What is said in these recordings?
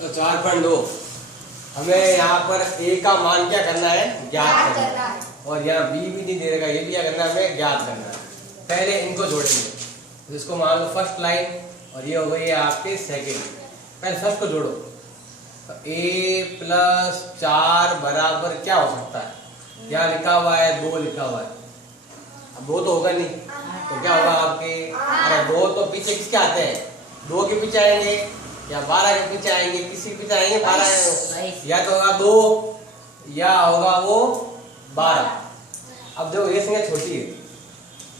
तो 4.2 हमें यहाँ पर a का मान क्या करना है, ज्ञात करना है। और यहाँ b भी नहीं दे रखा, ये भी क्या करना है, हमें ज्ञात करना है। पहले इनको जोड़ेंगे, तो इसको मान लो फर्स्ट लाइन और ये हो गई आपके सेकेंड। पहले फर्स्ट को जोड़ो, तो a प्लस 4 बराबर क्या हो सकता है, यहाँ लिखा हुआ है 2 लिखा हुआ है, अब 2 तो होगा नहीं, तो क्या होगा आपके, अरे 2 तो पीछे किसके आते हैं, 2 के पीछे आएंगे या 12 के पीछे आएंगे, किसी के पीछे आएंगे 12, या तो होगा 2 या होगा वो 12। अब जो ये संख्या छोटी है,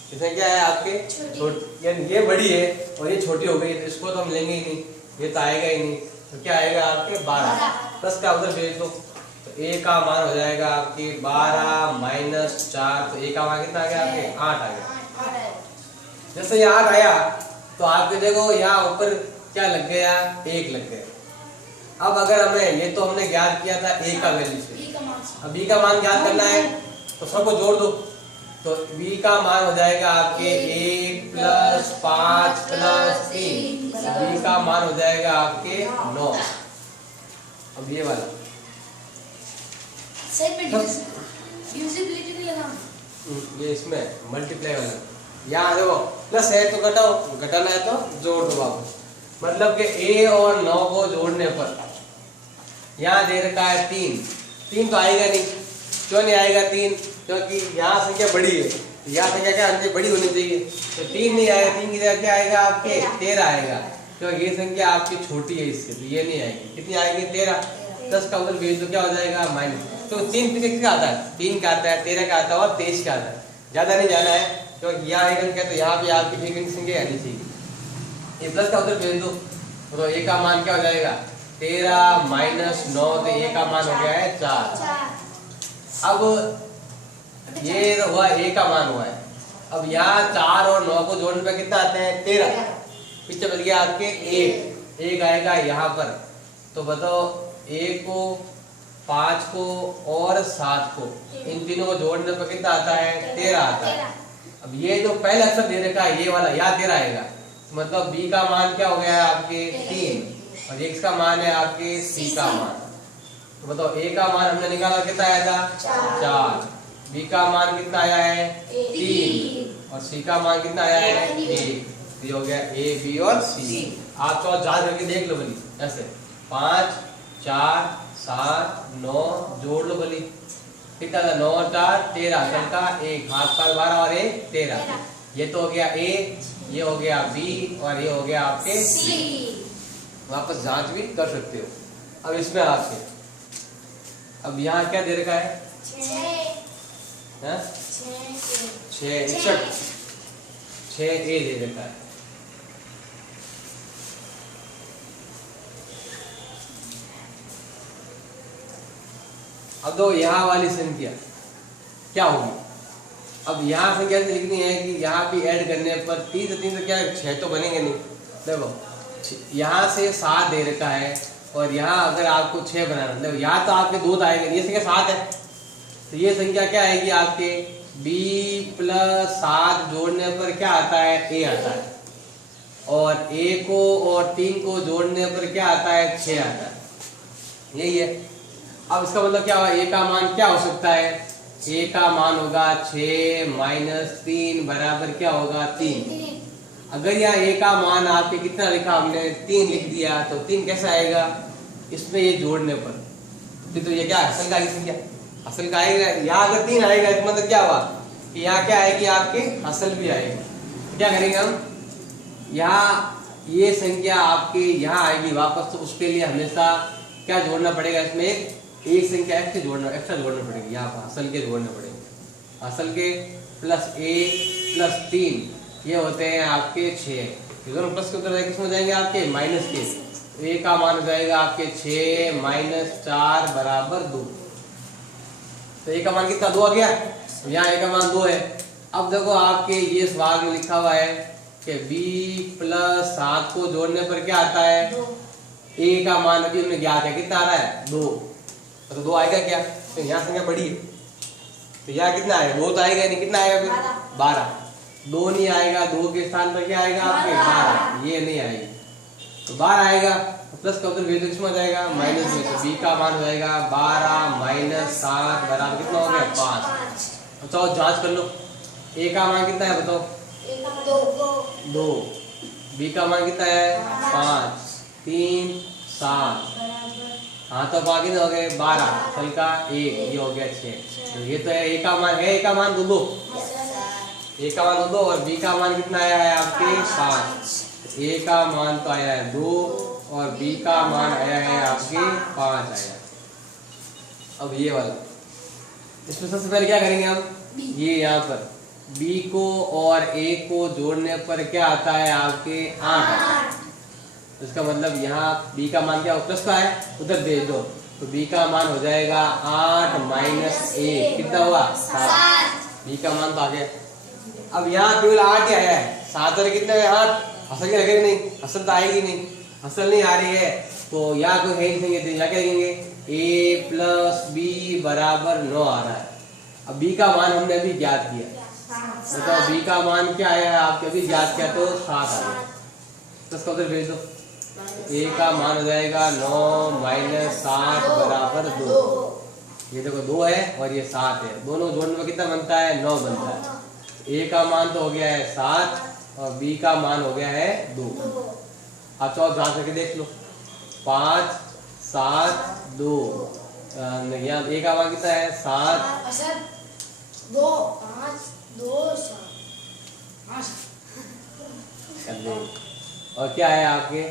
ये संख्या है आपके छोटी, यानी ये बड़ी है और ये छोटी हो गई, तो इसको तो हम लेंगे ही नहीं, ये तो आएगा ही नहीं, तो क्या आएगा आपके 12 प्लस का उधर भेज दो, तो a का मान हो जाएगा आपके 12 माइनस 4, तो a का मान कितना आ गया आपके 8 आ गया। जैसे ये 8 आया तो आपके देखो यहाँ ऊपर क्या लग गया, 1 लग गया। अब अगर हमें ये तो हमने ज्ञात किया था a का वैल्यू से, अब b का मान ज्ञात करना है तो सबको जोड़ दो, तो b का मान हो जाएगा आपके 1 प्लस 5 प्लस 3, b का मान हो जाएगा आपके 9। अब ये वाला ये इसमें मल्टीप्लाई वाला, यहाँ देखो प्लस है तो घटाओ, घटाना है तो जोड़ दो वापस। मतलब कि a और 9 को जोड़ने पर यहाँ दे रखा है 3 तो आएगा नहीं, क्यों नहीं आएगा 3, क्योंकि यहाँ संख्या बड़ी है, यहाँ संख्या क्या हमसे बड़ी होनी चाहिए, तो 3 नहीं आएगा, 3 की जगह क्या आएगा आपके 13 आएगा, क्योंकि ये संख्या आपकी छोटी है इससे, तो ये नहीं आएगी। कितनी आएगी 13, 10 का उधर भेज तो क्या हो जाएगा माइनस, तो 3 किसका आता है, 3 का आता है, 13 का आता है और 23 का आता है, ज्यादा नहीं जाना है, क्योंकि यहाँ एक अंक है तो यहाँ भी आपकी एक अंक संख्या आनी चाहिए। ये प्लस का उधर भेज दो, तो a का मान क्या हो जाएगा 13 माइनस 9, तो a का मान हो गया है 4। अब ये हुआ a का मान हुआ है, अब यहाँ 4 और 9 को जोड़ने पे कितना आते हैं 13, पीछे बच गया आपके 1 आएगा यहाँ पर, तो बताओ 1 को 5 को और 7 को, इन तीनों को जोड़ने पर कितना आता है 13 आता है। अब ये जो पहले अक्षर दे रखा है ये वाला, यहाँ 13 आएगा, मतलब b का मान क्या हो गया है आपके 3 और x का मान है आपके c का मान, तो बताओ a का मान हमने निकाला कितना आया था 4, b का मान कितना आया है 3 और c का मान कितना आया है 1, ये हो गया a b और c। आप तो याद करके देख लो बली, ऐसे 5 4 7 9 जोड़ लो बली, कितना था 9 और 4 13, चल का 1 हाथ पर 12 और 1 13, ये तो हो गया a, ये हो गया b और ये हो गया आपके c। वापस जांच भी कर सकते हो। अब इसमें आपके, अब यहाँ क्या दे रखा है 6 a दे रखा है। अब दो यहाँ वाली संख्या क्या होगी, अब यहाँ संख्या से लिखनी है कि यहाँ भी ऐड करने पर 3 से 3 तो क्या 6 तो बनेंगे नहीं। देखो यहाँ से 7 दे रखा है और यहाँ अगर आपको 6 बनाना, देखो यहाँ तो आपके 2 आएंगे, ये संख्या 7 है, तो ये संख्या क्या आएगी आपके b प्लस 7 जोड़ने पर क्या आता है a आता है, और a को और 3 को जोड़ने पर क्या आता है 6 आता है, यही है। अब इसका मतलब क्या हुआ, a का मान क्या हो सकता है, a का मान होगा 6 माइनस 3 बराबर क्या होगा 3। अगर यहाँ a का मान आपके कितना लिखा हमने 3 लिख दिया, तो 3 कैसा आएगा इसमें ये जोड़ने पर, तो ये क्या असल का संख्या असल का आएगा, यहाँ अगर 3 आएगा इसका मतलब क्या हुआ कि यहाँ क्या आएगी आपके असल भी आएगी। तो क्या करेंगे हम, यहाँ ये संख्या आपके यहाँ आएगी वापस, तो उसके लिए हमेशा क्या जोड़ना पड़ेगा, इसमें एक संख्या एक्स्ट्रा जोड़ना पड़ेगी, यहाँ पर असल के जोड़ने पड़ेंगे, असल के प्लस a प्लस 3 ये होते हैं आपके 6, दोनों प्लस के उधर किसमें जाएंगे आपके माइनस के, a का मान हो जाएगा आपके 6 माइनस 4 बराबर 2, तो a का मान कितना 2 आ गया, तो यहाँ a का मान 2 है। अब देखो आपके ये सवाल में लिखा हुआ है कि b प्लस 7 को जोड़ने पर क्या आता है, a का मान अभी हमने ज्ञात है कितना आ रहा है 2, तो 2 आएगा क्या, तो यहाँ संख्या बड़ी है, तो यहाँ कितना आएगा 2 तो आएगा नहीं, कितना आएगा फिर 12, 2 नहीं आएगा, 2 के स्थान पर क्या आएगा आपके 12, ये नहीं आएगी। तो 12 आएगा, प्लस का उधर वैल्यू किसमें हो जाएगा, माइनस में। तो बी का मान हो जाएगा 12 माइनस 7 बराबर कितना हो गया, 5। अच्छा जांच कर लो, ए का मान कितना है बताओ, 2। बी का मान कितना है, 5, 3, 7। हाँ तो बाकी हो गए 12, फल का 1, ये हो गया 6। तो ये तो है ए का मान है, ए का मान 2, ए का मान 2 और बी का मान कितना आया है आपके 5। ए का मान तो आया है 2 और बी का मान आया है आपके 5 आया। अब ये वाला, इसमें सबसे पहले क्या करेंगे हम, ये यहाँ पर b को और a को जोड़ने पर क्या आता है आपके 8। इसका मतलब यहाँ b का मान क्या हो, प्लस का है, उधर भेज दो। तो b का मान हो जाएगा 8 माइनस 1, कितना हुआ 7। b का मान तो आ गया। अब यहाँ केवल 8 ही आया है, 7 और कितने 8, असल के लगेगा नहीं, असल तो आएगी नहीं, असल नहीं आ रही है। तो यहाँ कोई है नहीं, तो यहाँ क्या लिखेंगे, a प्लस बी बराबर 9 आ रहा है। अब b का मान हमने अभी ज्ञात किया, बताओ b का मान क्या आया है आपके, अभी ज्ञात किया तो 7 आ गया। तो इसका उधर भेज दो, a का मान हो जाएगा 9 माइनस 7 बराबर 2। ये देखो 2 है और ये 7 है, दोनों जोड़ने में कितना बनता है, 9 बनता है। a का मान तो हो गया है 7 और b का मान हो गया है 2। आप चलो जांच करके देख लो, 5, 7, 2। यहाँ a का मान कितना है 7, 2, 5, 2, 7। और क्या है आपके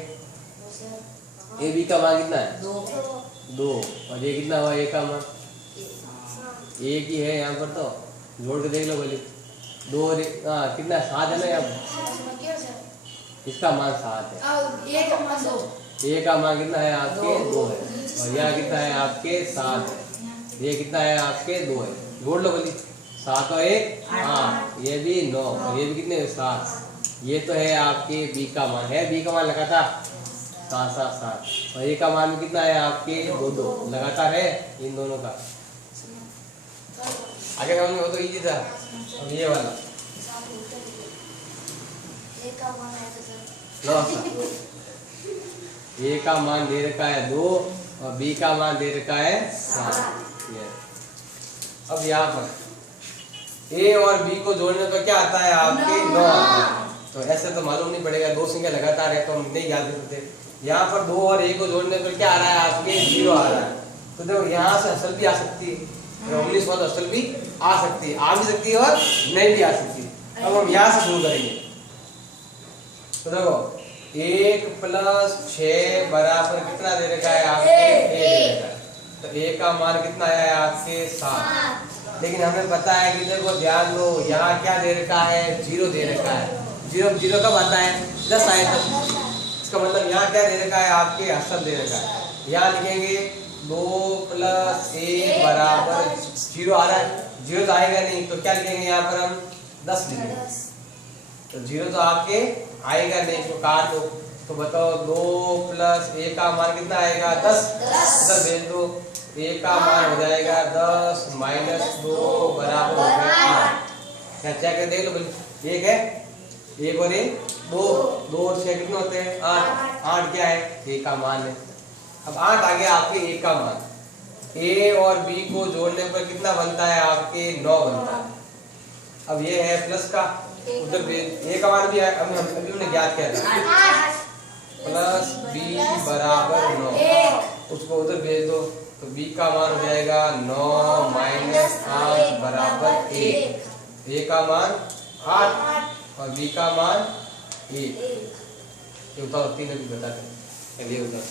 ए बी का मान कितना है 2 और ये कितना हुआ ए का मान, एक ही है यहाँ पर, तो जोड़ के देख लो बोली 2 कितना 7 है ना, यहाँ इसका मान 7 है, ए का मान कितना है आपके 2 है और यहाँ कितना है आपके 7 है, ये कितना है आपके 2 है। जोड़ लो बोली 7 और 1 8, ये भी 9 और ये भी कितने 7। ये तो है आपके b का मान है, b का मान लगातार 7 7 7 और a का मान कितना है आपके 2 2 लगातार है इन दोनों का। आगे हमने वो तो इजी था। अब ये वाला लो, a का मान दे रखा है 2 और b का मान दे रखा है 7। अब यहाँ पर a और b को जोड़ने पर क्या आता है आपके 9 आता है। तो ऐसे तो मालूम नहीं पड़ेगा, 2 संख्या लगातार है तो हम नहीं याद करते। यहाँ पर 2 और a को जोड़ने पर क्या आ रहा है आपके 0 आ रहा है। तो देखो यहाँ से असल भी आ सकती है, 19 वाला असल भी आ सकती है, आ भी सकती है और नहीं भी आ सकती है। अब हम यहाँ से शुरू करेंगे। तो देखो 1 प्लस 6 बराबर कितना दे रखा है आपके 1 दे रखा है। तो a का मान कितना आया है आपके 7। लेकिन हमें पता है कि देखो ध्यान दो, यहाँ क्या दे रखा है 0 दे रखा है। 0 कब आता है 10 आए तब। इसका मतलब यहाँ क्या दे रखा है आपके असल दे रखा है। यहाँ लिखेंगे 2 प्लस 1 बराबर 0 आ रहा है, 0 तो आएगा नहीं तो क्या लिखेंगे यहाँ पर हम 10 लिखेंगे। तो 0 तो आपके आएगा नहीं, इसको काट दो। तो बताओ 2 प्लस 1 का मान कितना आएगा 10, इधर भेज दो। 1 का मान हो जाएगा 10 माइनस 2 बराबर हो गया 8। क्या चेक कर देख लो बोलिए, 1 है 1 और 1 2 और 6 कितने होते हैं 8। 8 क्या है a का मान है। अब 8 आ गया आपके a का मान। a और b को जोड़ने पर कितना बनता है आपके 9 बनता है। अब ये है प्लस का, उधर a का मान भी है, अभी हमने ज्ञात किया था प्लस b बराबर 9, उसको उधर भेज दो। तो b का मान हो जाएगा 9 माइनस 8 बराबर 1। a का मान 8 और b का मान 1। ये उतारो 3 अभी बता दें, ये उतारो।